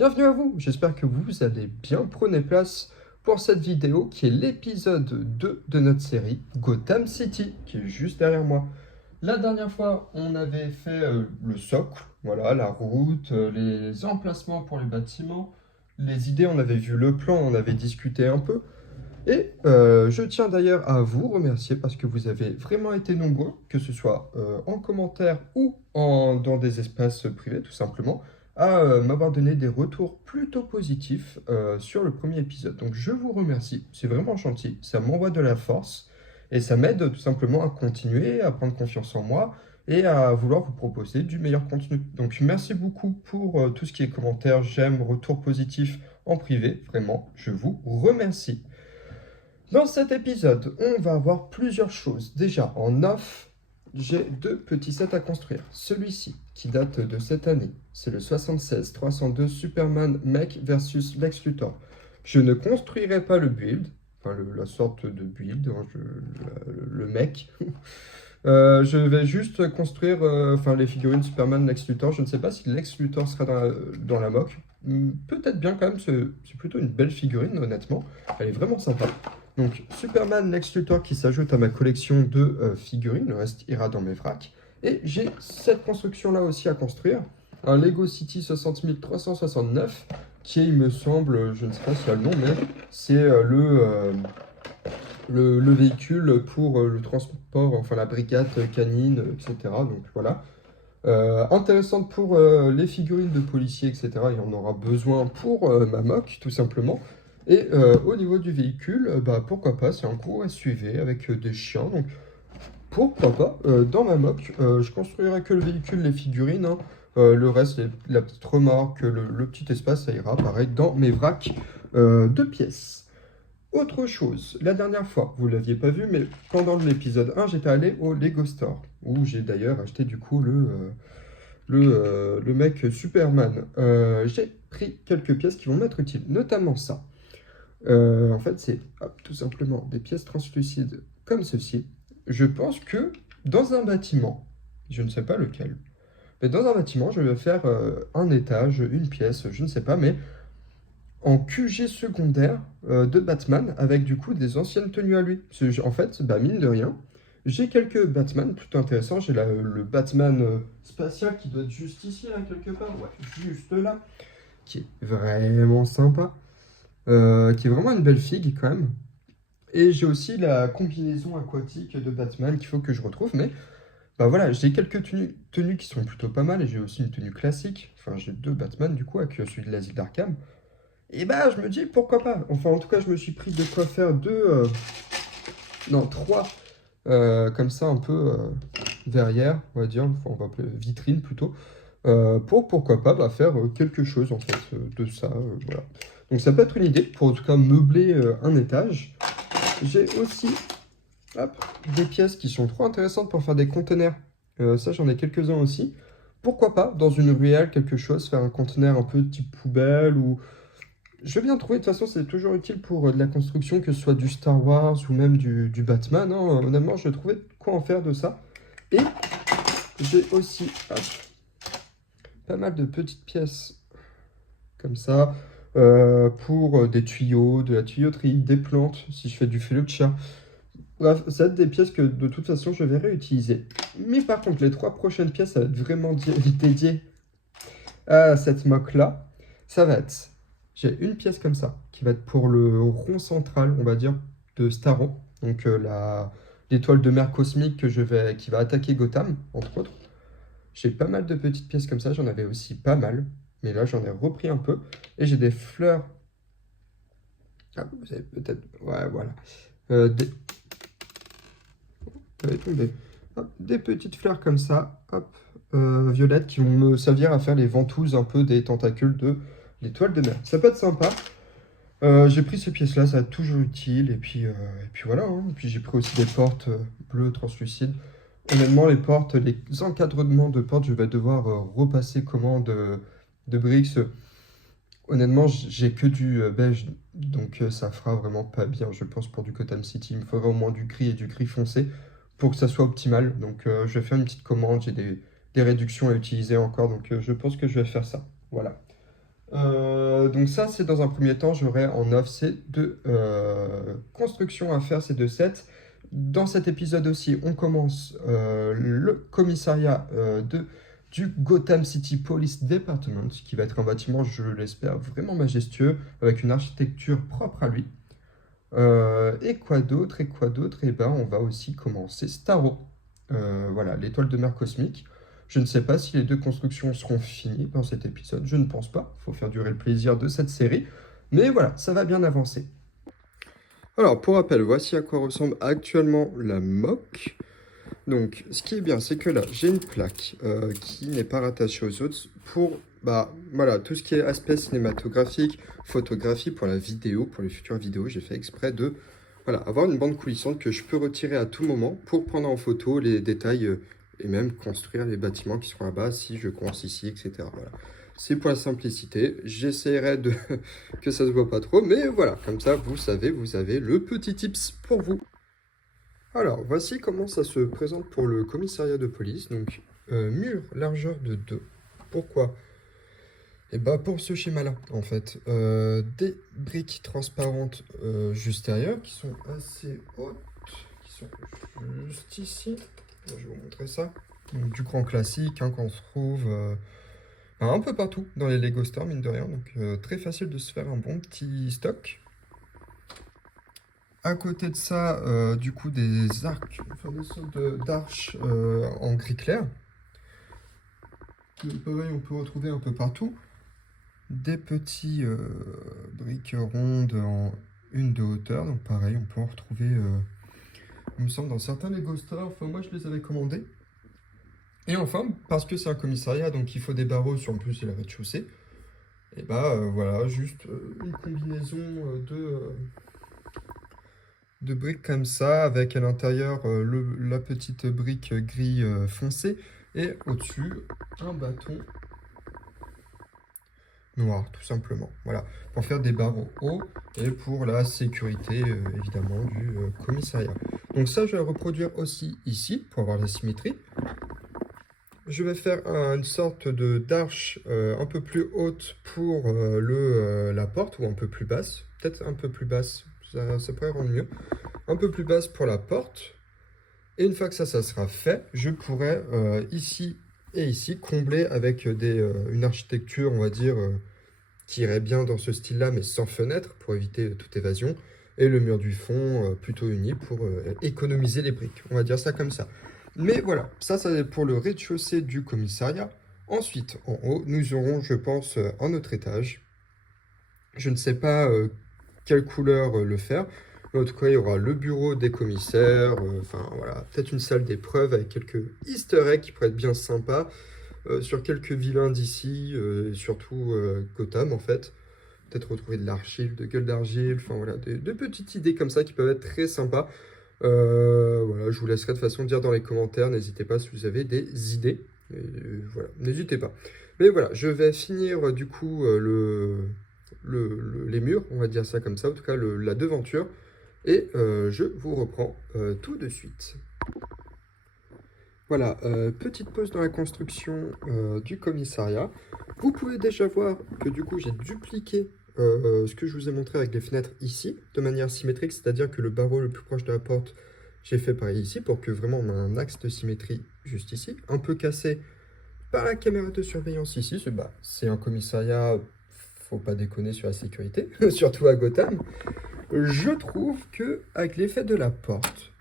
Bienvenue à vous, j'espère que vous allez bien. Prenez place pour cette vidéo qui est l'épisode 2 de notre série Gotham City, qui est juste derrière moi. La dernière fois, on avait fait le socle, voilà, la route, les emplacements pour les bâtiments, les idées, on avait vu le plan, on avait discuté un peu. Et je tiens d'ailleurs à vous remercier parce que vous avez vraiment été nombreux, que ce soit en commentaire ou dans des espaces privés tout simplement, à m'avoir donné des retours plutôt positifs sur le premier épisode. Donc je vous remercie, c'est vraiment gentil, ça m'envoie de la force et ça m'aide tout simplement à continuer, à prendre confiance en moi et à vouloir vous proposer du meilleur contenu. Donc merci beaucoup pour tout ce qui est commentaires, j'aime, retours positifs en privé, vraiment, je vous remercie. Dans cet épisode, on va avoir plusieurs choses. Déjà, en off, j'ai deux petits sets à construire. Celui-ci, qui date de cette année, c'est le 76-302 Superman Mech versus Lex Luthor. Je ne construirai pas le build, enfin la sorte de build, hein, le mech. Je vais juste construire les figurines Superman Lex Luthor. Je ne sais pas si Lex Luthor sera dans la mock. Peut-être bien quand même, c'est plutôt une belle figurine, honnêtement. Elle est vraiment sympa. Donc Superman Lex Luthor qui s'ajoute à ma collection de figurines, le reste ira dans mes vracs. Et j'ai cette construction-là aussi à construire, un Lego City 60369, qui est, il me semble, je ne sais pas si y a le nom, mais c'est le véhicule pour le transport, enfin la brigade canine, etc. Donc voilà. Intéressante pour les figurines de policiers, etc. Il y en aura besoin pour ma mock, tout simplement. Et au niveau du véhicule, pourquoi pas, c'est un gros SUV avec des chiens. Donc pourquoi pas, dans ma mock, je construirai que le véhicule, les figurines. Hein. Le reste, la petite remorque, le petit espace, ça ira pareil dans mes vracs de pièces. Autre chose, la dernière fois, vous ne l'aviez pas vu, mais pendant l'épisode 1, j'étais allé au Lego Store, où j'ai d'ailleurs acheté du coup le mec Superman. J'ai pris quelques pièces qui vont m'être utiles, notamment ça. En fait, c'est tout simplement des pièces translucides comme ceci. Je pense que dans un bâtiment, je ne sais pas lequel, mais dans un bâtiment, je vais faire un étage, une pièce, je ne sais pas, mais en QG secondaire de Batman avec du coup des anciennes tenues à lui. Parce que, en fait, mine de rien, j'ai quelques Batman plutôt intéressants. J'ai le Batman spatial qui doit être juste ici, là, quelque part. Ouais, juste là. Qui est vraiment sympa. Qui est vraiment une belle figue quand même. Et j'ai aussi la combinaison aquatique de Batman qu'il faut que je retrouve. Mais voilà, j'ai quelques tenues qui sont plutôt pas mal. Et j'ai aussi une tenue classique. Enfin, j'ai deux Batman du coup, avec celui de l'asile d'Arkham. Et je me dis pourquoi pas. Enfin, en tout cas, je me suis pris de quoi faire trois, comme ça, un peu verrière, on va dire, enfin, on va appeler vitrine plutôt, pourquoi pas faire quelque chose en fait de ça. Voilà. Donc ça peut être une idée pour en tout cas meubler un étage. J'ai aussi hop, des pièces qui sont trop intéressantes pour faire des conteneurs. Ça, j'en ai quelques-uns aussi. Pourquoi pas, dans une ruelle, quelque chose, faire un conteneur un peu type poubelle ou je vais bien trouver, de toute façon, c'est toujours utile pour de la construction, que ce soit du Star Wars ou même du Batman. Hein. Honnêtement, je vais trouver quoi en faire de ça. Et j'ai aussi pas mal de petites pièces comme ça pour des tuyaux, de la tuyauterie, des plantes, si je fais du feu de chat. Bref, ça va être des pièces que de toute façon, je vais réutiliser. Mais par contre, les trois prochaines pièces, ça va être vraiment dédié à cette mock-là. Ça va être... J'ai une pièce comme ça, qui va être pour le rond central, on va dire, de Starro. Donc l'étoile de mer cosmique qui va attaquer Gotham, entre autres. J'ai pas mal de petites pièces comme ça, j'en avais aussi pas mal. Mais là, j'en ai repris un peu. Et j'ai des fleurs. Ah, vous avez peut-être... Ouais, voilà. Des... Hop, des petites fleurs comme ça, hop, violettes, qui vont me servir à faire les ventouses un peu des tentacules de l'étoile de mer. Ça peut être sympa. J'ai pris ces pièces-là, ça va être toujours utile. Et puis voilà. Hein. Et puis j'ai pris aussi des portes bleues translucides. Honnêtement, les portes, les encadrements de portes, je vais devoir repasser commande de Brix. Honnêtement, j'ai que du beige, donc ça fera vraiment pas bien, je pense, pour du Gotham City. Il me faudra au moins du gris et du gris foncé pour que ça soit optimal. Donc je vais faire une petite commande, j'ai des réductions à utiliser encore, donc je pense que je vais faire ça. Voilà. Donc ça, c'est dans un premier temps, j'aurai en off ces deux constructions à faire, ces deux sets. Dans cet épisode aussi, on commence le commissariat du Gotham City Police Department, qui va être un bâtiment, je l'espère, vraiment majestueux, avec une architecture propre à lui. Et quoi d'autre? Eh ben, on va aussi commencer Starro. Voilà, l'étoile de mer cosmique. Je ne sais pas si les deux constructions seront finies dans cet épisode. Je ne pense pas. Il faut faire durer le plaisir de cette série. Mais voilà, ça va bien avancer. Alors, pour rappel, voici à quoi ressemble actuellement la mock. Donc, ce qui est bien, c'est que là, j'ai une plaque qui n'est pas rattachée aux autres pour voilà, tout ce qui est aspect cinématographique, photographie pour la vidéo, pour les futures vidéos. J'ai fait exprès de avoir une bande coulissante que je peux retirer à tout moment pour prendre en photo les détails et même construire les bâtiments qui seront là-bas si je commence ici, etc. Voilà. C'est pour la simplicité. J'essaierai de que ça se voit pas trop, mais voilà, comme ça, vous savez, vous avez le petit tips pour vous. Alors, voici comment ça se présente pour le commissariat de police. Donc, mur, largeur de 2. Pourquoi? Et bah pour ce schéma-là, en fait. Des briques transparentes juste derrière, qui sont assez hautes, qui sont juste ici. Je vais vous montrer ça. Donc, du grand classique, hein, qu'on se trouve un peu partout dans les Lego Stores, mine de rien. Donc, très facile de se faire un bon petit stock. À côté de ça, du coup, des arcs, enfin des sortes d'arches en gris clair. Pareil, on peut retrouver un peu partout. Des petits briques rondes en une de hauteur. Donc pareil, on peut en retrouver, il me semble, dans certains Lego Stores. Enfin, moi, je les avais commandés. Et enfin, parce que c'est un commissariat, donc il faut des barreaux sur en plus c'est le rez-de-chaussée. Et voilà, juste une combinaison de briques comme ça, avec à l'intérieur la petite brique gris foncé, et au-dessus, un bâton noir, tout simplement. Voilà, pour faire des barreaux hauts, et pour la sécurité, évidemment, du commissariat. Donc ça, je vais reproduire aussi ici, pour avoir la symétrie. Je vais faire une sorte d'arche un peu plus haute pour la porte, ou un peu plus basse. Peut-être un peu plus basse, ça pourrait rendre mieux. Un peu plus basse pour la porte. Et une fois que ça sera fait, je pourrais ici et ici combler avec une architecture, on va dire, qui irait bien dans ce style-là, mais sans fenêtre, pour éviter toute évasion. Et le mur du fond plutôt uni pour économiser les briques. On va dire ça comme ça. Mais voilà, ça c'est pour le rez-de-chaussée du commissariat. Ensuite, en haut, nous aurons, je pense, un autre étage. Je ne sais pas quelle couleur le faire. En tout cas, il y aura le bureau des commissaires, enfin voilà, peut-être une salle d'épreuve avec quelques easter eggs qui pourraient être bien sympas, sur quelques vilains d'ici, surtout Gotham en fait. Peut-être retrouver de l'argile, de gueule d'argile, enfin voilà, de petites idées comme ça qui peuvent être très sympas. Voilà, je vous laisserai de toute façon dire dans les commentaires, n'hésitez pas si vous avez des idées. Voilà, n'hésitez pas. Mais voilà, je vais finir du coup les murs, on va dire ça comme ça, en tout cas la devanture. Et je vous reprends tout de suite. Voilà, petite pause dans la construction du commissariat. Vous pouvez déjà voir que du coup j'ai dupliqué ce que je vous ai montré avec les fenêtres ici, de manière symétrique, c'est-à-dire que le barreau le plus proche de la porte, j'ai fait pareil ici, pour que vraiment on ait un axe de symétrie juste ici, un peu cassé par la caméra de surveillance ici, c'est un commissariat, faut pas déconner sur la sécurité, surtout à Gotham. Je trouve que avec l'effet de la porte,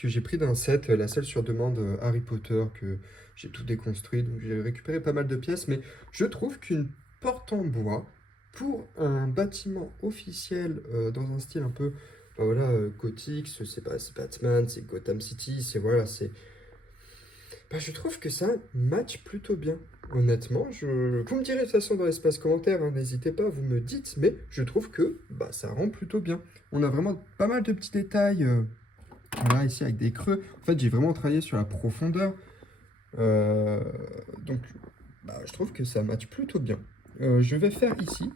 que j'ai pris d'un set, la seule sur demande Harry Potter, que j'ai tout déconstruit, donc j'ai récupéré pas mal de pièces, mais je trouve qu'une porte en bois, pour un bâtiment officiel dans un style un peu voilà, gothique, c'est Batman, c'est Gotham City, je trouve que ça match plutôt bien. Honnêtement, vous me direz de toute façon dans l'espace commentaire, hein, n'hésitez pas, vous me dites, mais je trouve que ça rend plutôt bien. On a vraiment pas mal de petits détails, voilà, ici avec des creux. En fait, j'ai vraiment travaillé sur la profondeur. Donc, je trouve que ça match plutôt bien. Je vais faire ici,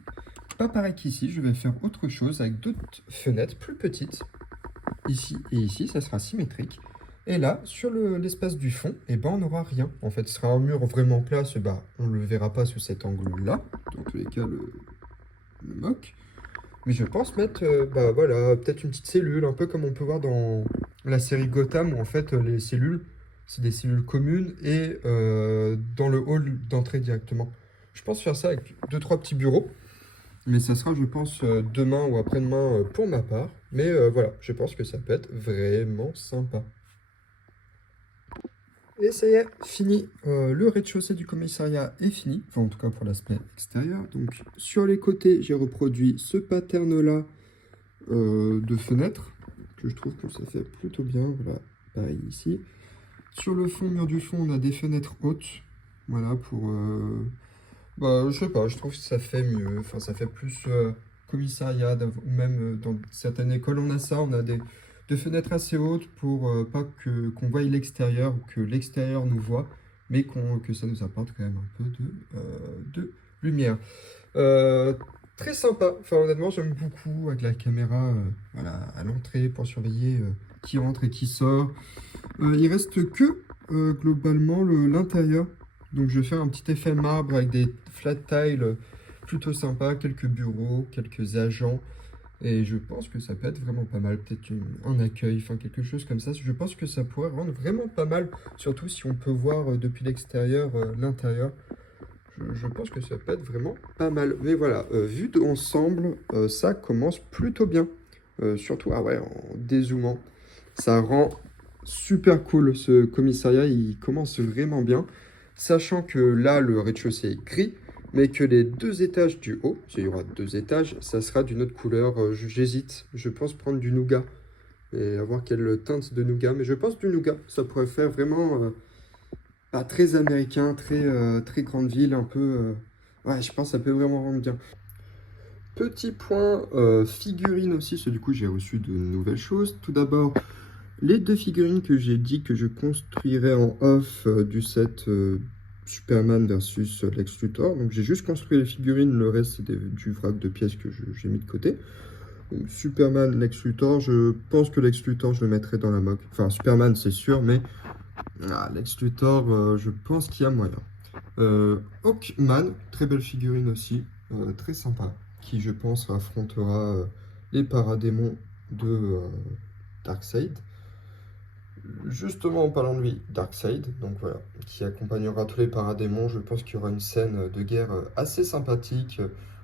pas pareil qu'ici, je vais faire autre chose avec d'autres fenêtres plus petites. Ici et ici, ça sera symétrique. Et là, sur l'espace du fond, on n'aura rien. En fait, ce sera un mur vraiment plat, on ne le verra pas sous cet angle-là. Dans tous les cas, le mock. Mais je pense mettre, bah voilà, peut-être une petite cellule, un peu comme on peut voir dans la série Gotham, où en fait les cellules, c'est des cellules communes et dans le hall d'entrée directement. Je pense faire ça avec deux, trois petits bureaux, mais ça sera, je pense, demain ou après-demain pour ma part. Mais voilà, je pense que ça peut être vraiment sympa. Et ça y est, fini. Le rez-de-chaussée du commissariat est fini, enfin en tout cas pour l'aspect extérieur. Donc sur les côtés, j'ai reproduit ce pattern-là de fenêtres, que je trouve que ça fait plutôt bien. Voilà, pareil ici. Sur le fond, mur du fond, on a des fenêtres hautes. Voilà, pour... bah, je sais pas, je trouve que ça fait mieux. Enfin, ça fait plus commissariat, ou même dans certaines écoles, on a ça. On a des fenêtres assez hautes pour pas qu'on voie l'extérieur ou que l'extérieur nous voit, mais que ça nous apporte quand même un peu de lumière. Euh, Très sympa. Enfin, honnêtement, j'aime beaucoup avec la caméra voilà, à l'entrée pour surveiller qui entre et qui sort. Il reste que globalement l'intérieur. Donc, je vais faire un petit effet marbre avec des flat tiles plutôt sympa, quelques bureaux, quelques agents. Et je pense que ça peut être vraiment pas mal. Peut-être un accueil, enfin quelque chose comme ça. Je pense que ça pourrait rendre vraiment pas mal. Surtout si on peut voir depuis l'extérieur l'intérieur. Je pense que ça peut être vraiment pas mal. Mais voilà, vu d'ensemble, ça commence plutôt bien. Surtout, ah ouais, en dézoomant. Ça rend super cool ce commissariat, il commence vraiment bien. Sachant que là, le rez-de-chaussée est gris, mais que les deux étages du haut, il y aura deux étages, ça sera d'une autre couleur. J'hésite, je pense prendre du nougat et avoir quelle teinte de nougat. Mais je pense du nougat, ça pourrait faire vraiment très américain, très grande ville, un peu. Ouais, je pense que ça peut vraiment rendre bien. Petit point figurines aussi, parce que du coup j'ai reçu de nouvelles choses. Tout d'abord, les deux figurines que j'ai dit que je construirais en off du set Superman versus Lex Luthor. Donc j'ai juste construit les figurines, le reste c'est du vrac de pièces que j'ai mis de côté. Donc, Superman, Lex Luthor, je pense que Lex Luthor je le mettrai dans la mock. Enfin Superman c'est sûr, mais Lex Luthor je pense qu'il y a moyen. Hawkman, très belle figurine aussi, très sympa, qui je pense affrontera les paradémons de Darkseid. Justement en parlant de lui, Darkseid, donc voilà, qui accompagnera tous les paradémons, je pense qu'il y aura une scène de guerre assez sympathique,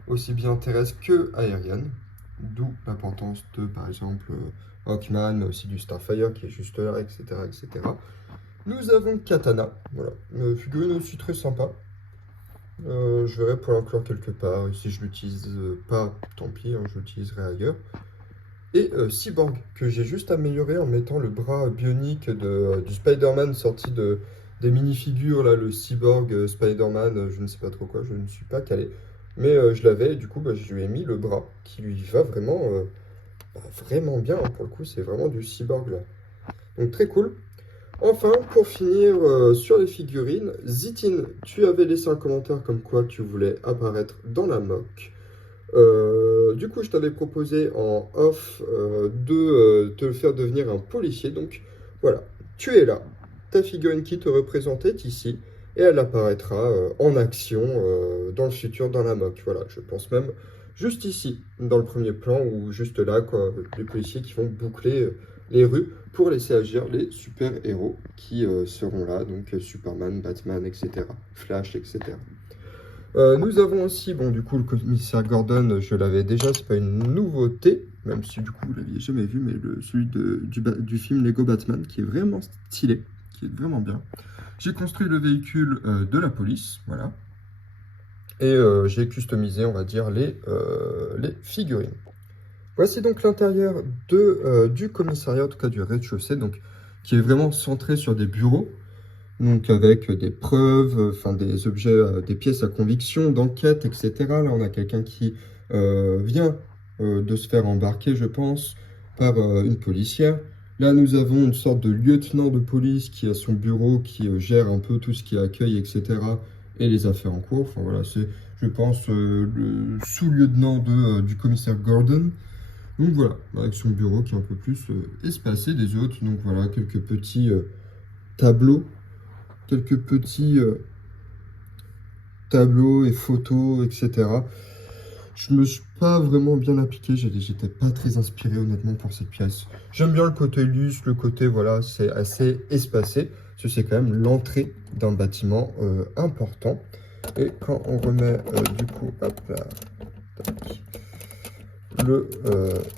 aussi bien terrestre que aérienne, d'où l'importance de par exemple Hawkman, mais aussi du Starfire qui est juste là, etc. etc. Nous avons Katana, voilà, figurine aussi très sympa. Je verrai pour l'inclure quelque part. Et si je l'utilise pas, tant pis, hein, je l'utiliserai ailleurs. Et Cyborg, que j'ai juste amélioré en mettant le bras bionique du Spider-Man sorti des mini-figures, là, le Cyborg Spider-Man, je ne sais pas trop quoi, je ne suis pas calé. Mais je l'avais, et du coup, bah, je lui ai mis le bras, qui lui va vraiment, vraiment bien, hein, pour le coup, c'est vraiment du Cyborg, là. Donc très cool. Enfin, pour finir sur les figurines, Zitin, tu avais laissé un commentaire comme quoi tu voulais apparaître dans la mock. Du coup, je t'avais proposé en off de te faire devenir un policier. Donc voilà, tu es là. Ta figurine qui te représentait est ici. Et elle apparaîtra en action dans le futur dans la mock. Voilà, je pense même juste ici, dans le premier plan, ou juste là, quoi, les policiers qui vont boucler les rues pour laisser agir les super-héros qui seront là, donc Superman, Batman, etc., Flash, etc. Nous avons aussi, bon, du coup, le commissaire Gordon, je l'avais déjà, c'est pas une nouveauté, même si du coup, vous l'aviez jamais vu, mais celui du film Lego Batman, qui est vraiment stylé, qui est vraiment bien. J'ai construit le véhicule de la police, voilà. Et j'ai customisé, on va dire, les figurines. Voici donc l'intérieur du commissariat, en tout cas du rez-de-chaussée, donc qui est vraiment centré sur des bureaux, donc avec des preuves, enfin des objets, des pièces à conviction, d'enquête, etc. Là, on a quelqu'un qui vient de se faire embarquer, je pense, par une policière. Là, nous avons une sorte de lieutenant de police qui a son bureau, qui gère un peu tout ce qui est accueil, etc. et les affaires en cours. Enfin voilà, c'est, je pense, le sous-lieutenant du commissaire Gordon. Donc voilà, avec son bureau qui est un peu plus espacé des autres. Donc voilà, quelques petits tableaux, quelques petits tableaux et photos, etc. Je me suis pas vraiment bien appliqué, j'étais pas très inspiré honnêtement pour cette pièce. J'aime bien le côté lisse, le côté, voilà, c'est assez espacé. Parce que c'est quand même l'entrée d'un bâtiment important. Et quand on remet du coup, hop là, tac, le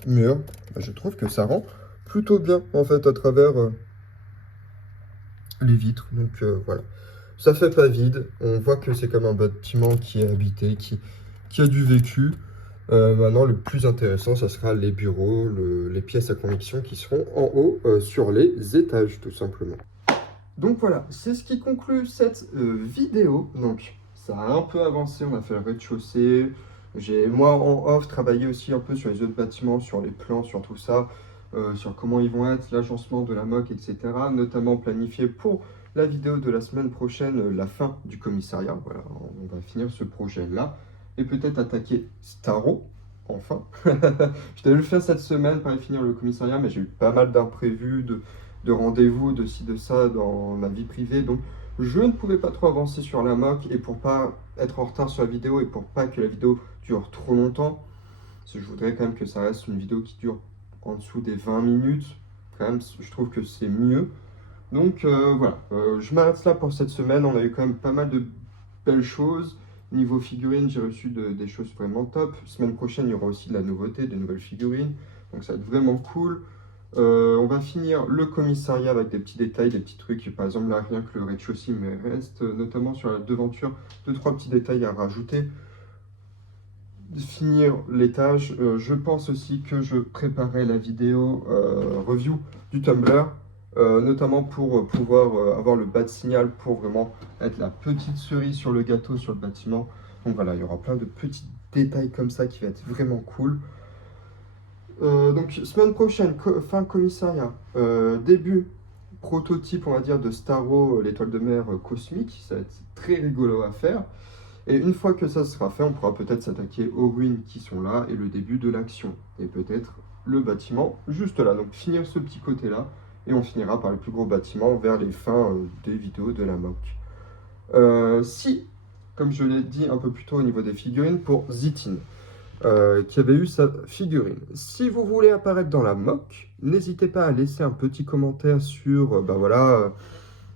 mur, bah, je trouve que ça rend plutôt bien en fait à travers les vitres. Donc voilà, ça fait pas vide. On voit que c'est comme un bâtiment qui est habité, qui a du vécu. Maintenant, le plus intéressant, ça sera les bureaux, les pièces à conviction qui seront en haut sur les étages, tout simplement. Donc voilà, c'est ce qui conclut cette vidéo. Donc, ça a un peu avancé, on a fait le rez-de-chaussée. J'ai, moi, en off, travaillé aussi un peu sur les autres bâtiments, sur les plans, sur tout ça, sur comment ils vont être, l'agencement de la moque, etc. Notamment planifié pour la vidéo de la semaine prochaine, la fin du commissariat. Voilà, on va finir ce projet-là. Et peut-être attaquer Starro, enfin. Je devais le faire cette semaine pour finir le commissariat, mais j'ai eu pas mal d'imprévus, de rendez-vous, de ci, de ça dans ma vie privée. Donc, je ne pouvais pas trop avancer sur la mock et pour pas être en retard sur la vidéo et pour pas que la vidéo dure trop longtemps, parce que je voudrais quand même que ça reste une vidéo qui dure en dessous des 20 minutes. Quand même, je trouve que c'est mieux. Donc voilà, je m'arrête là pour cette semaine. On a eu quand même pas mal de belles choses. Niveau figurines, j'ai reçu des choses vraiment top. Semaine prochaine, il y aura aussi de la nouveauté, de nouvelles figurines. Donc ça va être vraiment cool. On va finir le commissariat avec des petits détails, des petits trucs. Par exemple, là, rien que le rez-de-chaussée, mais reste notamment sur la devanture, 2-3 petits détails à rajouter. Finir l'étage, je pense aussi que je préparais la vidéo review du Tumblr, notamment pour pouvoir avoir le bas de signal pour vraiment être la petite cerise sur le gâteau sur le bâtiment. Donc voilà, il y aura plein de petits détails comme ça qui va être vraiment cool. Donc semaine prochaine, fin commissariat, début prototype on va dire de Starro, l'étoile de mer cosmique, ça va être très rigolo à faire. Et une fois que ça sera fait, on pourra peut-être s'attaquer aux ruines qui sont là et le début de l'action. Et peut-être le bâtiment juste là. Donc finir ce petit côté-là et on finira par le plus gros bâtiment vers les fins des vidéos de la mock. Si, comme je l'ai dit un peu plus tôt au niveau des figurines, pour Zitin, qui avait eu sa figurine. Si vous voulez apparaître dans la mock, n'hésitez pas à laisser un petit commentaire sur, bah voilà,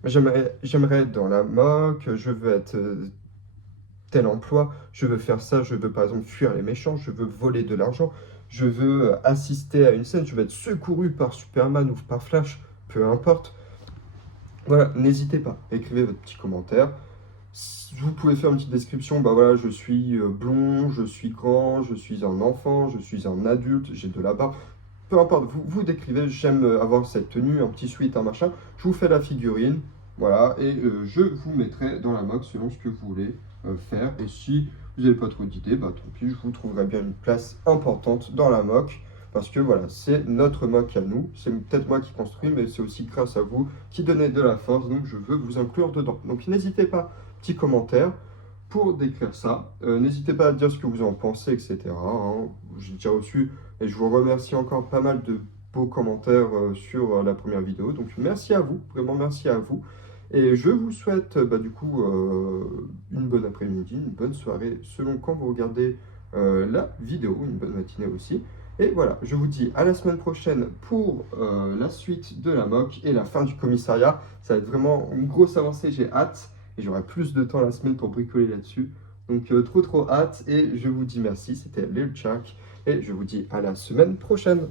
j'aimerais être dans la mock, je veux être tel emploi, je veux faire ça, je veux par exemple fuir les méchants, je veux voler de l'argent, je veux assister à une scène, je veux être secouru par Superman ou par Flash, peu importe. Voilà, n'hésitez pas, écrivez votre petit commentaire. Vous pouvez faire une petite description, bah voilà, je suis blond, je suis grand, je suis un enfant, je suis un adulte, j'ai de la barbe. Peu importe, vous décrivez, j'aime avoir cette tenue, un petit sweat, un machin. Je vous fais la figurine, voilà, et je vous mettrai dans la mock selon ce que vous voulez faire. Et si vous n'avez pas trop d'idées, bah tant pis, je vous trouverai bien une place importante dans la mock. Parce que voilà, c'est notre mock à nous. C'est peut-être moi qui construis, mais c'est aussi grâce à vous qui donnez de la force. Donc je veux vous inclure dedans. Donc n'hésitez pas, petit commentaire pour décrire ça. N'hésitez pas à dire ce que vous en pensez, etc. hein. J'ai déjà reçu et je vous remercie encore pas mal de beaux commentaires sur la première vidéo. Donc merci à vous, vraiment merci à vous. Et je vous souhaite bah, du coup une bonne après-midi, une bonne soirée, selon quand vous regardez la vidéo, une bonne matinée aussi. Et voilà, je vous dis à la semaine prochaine pour la suite de la mock et la fin du commissariat. Ça va être vraiment une grosse avancée, j'ai hâte. Et j'aurai plus de temps la semaine pour bricoler là-dessus. Donc trop hâte et je vous dis merci, c'était Lil Shark et je vous dis à la semaine prochaine.